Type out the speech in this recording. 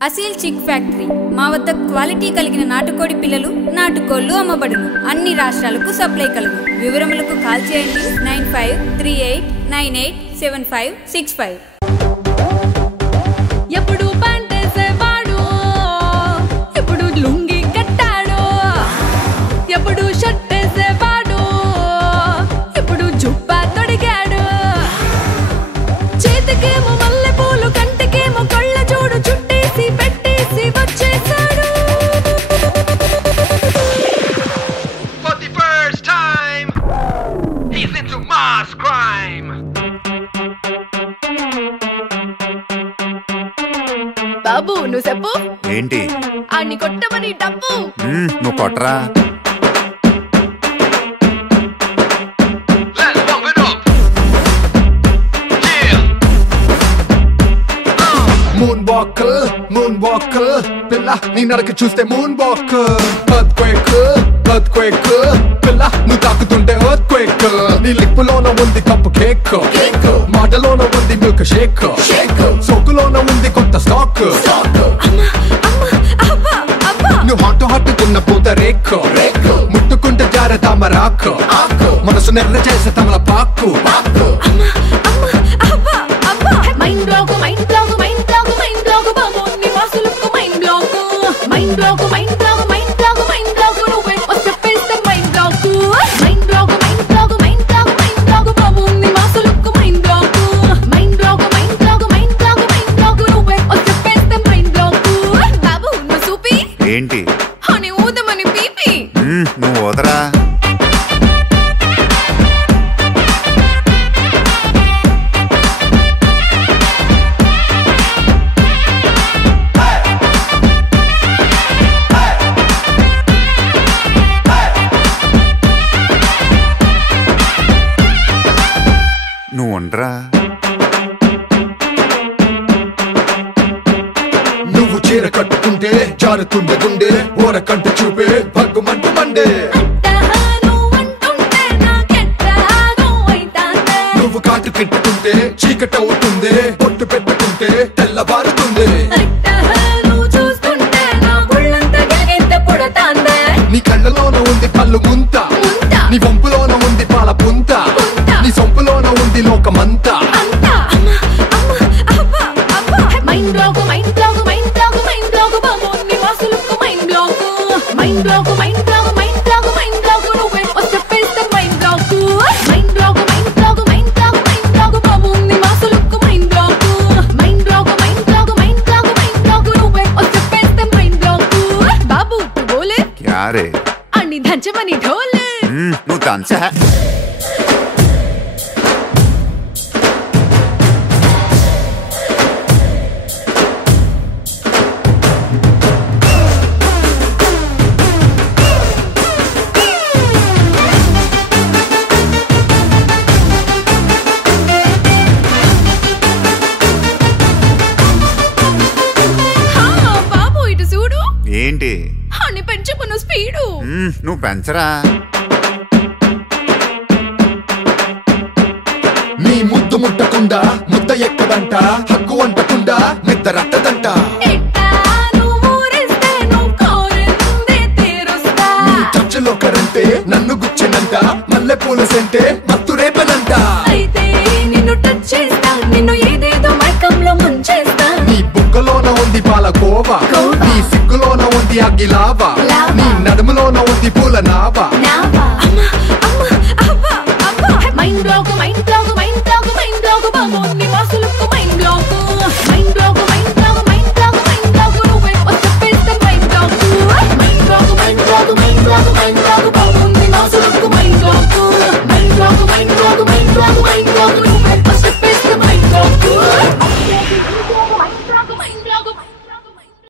అసీల్ చిక్ factory మా వద్ద quality కలిగిన నాటుకోడి పిల్లలు నాటుకోళ్లు అమ్మబడును. అన్ని రాష్ట్రాలకు సప్లై కలదు. వివరములకు కాల్ చేయండి 9538987565. ఎప్పుడు పంటేసేవాడు ఇప్పుడు లుంగి కట్టాడు, ఎప్పుడు షర్ట్ వేసేవాడు ఇప్పుడు జుబ్బా తొడిగాడు, చేతికేమో మల్లెపూలు కంటికేమో కళ్ళ చూడు చుట్టేసి పెట్టేసి వచ్చేసాడు. For the first time, he's into mass crime. బాబు నువ్వు చెప్పు ఏంటి? ఆడిని కొట్టమని డబ్బు. నువ్వు కొట్టరా. Let's bump it up. Yeah. Moon walker పిల్ల నీ నరక చూస్తే మూన్ వాకర్. ఎర్త్క్వేక్ పిల్ల నువ్వు తాకుతుంటే ఎర్త్క్వేక్. నీ లిప్పులోన ఉంది కప్పు కేక్, మాటలోన ఉంది మిల్క్ షేక్, సోకులోన ఉంది కొత్త స్టాక్. నువ్వు హాట్ తిన్న పూత రేక్, ముట్టుకుంటే జారే తామరాకు, మనసు నెర్ర చేసే తమల పాకు. Mind block mind block mind block mind block బాబు నీ వాసులకు mind block mind block mind block mind block mind block నువ్వే వచ్చేస్తే mind block mind block mind block mind block mind block బాబు నీ వాసులకు mind block mind block mind block mind block mind block నువ్వే వచ్చేస్తే మైండ్ బ్లాక్. బాబు నువ్వు సూపి ఏంటి? అని ఊదమని పీపి. నువ్వు వదరా. నువ్వు ఉండరా. నువ్వు చీర కట్టుకుంటే జారుతుండే గుండె, ఓర కంట చూపే భగ్గుమంటు మండే. నువ్వు కాటు కెట్టుకుంటే చీకటవుతుంది, పొట్టు పెట్టుకుంటే తెల్లబారుతుంది. నీ కళ్ళలోన ఉంది పళ్ళు ముంత, నీ వంపులోన ఉంది పాల పుంత, నీ సొంపులోన ఉంది లోకమంతా. Mind block mind block mind block mind block బాబు నీ వాసులకు mind block mind block mind block mind block mind block నువ్వే వచ్చేస్తే mind block mind block mind block mind block mind block బాబు నీ వాసులకు mind block mind block mind block mind block mind block నువ్వే వచ్చేస్తే మైండ్ బ్లాక్. బాబు తు బోలే క్యా రే? అన్ని దంచమని ఢోలే. నువ్వు దంచా. బాబు ఇటు చూడు. ఏంటి? అని పెంచుకున్న స్పీడు. నువ్వు పెంచరా. నీ ముద్దు ముట్టకుండా ముద్ద ఎక్కదంట, హక్కు అంటకుండా నిద్ర రట్టదంట. నీ చర్చలో కరంటే నన్ను గుచ్చినంట, మల్లె పూల సెంటే మత్తు రేపనంట. నీ బుగ్గలోన ఉంది పాల కోవా, నీ సిగ్గులోన ఉంది అగ్గిలావా, నీ నడుములోన ఉంది పూల నావా.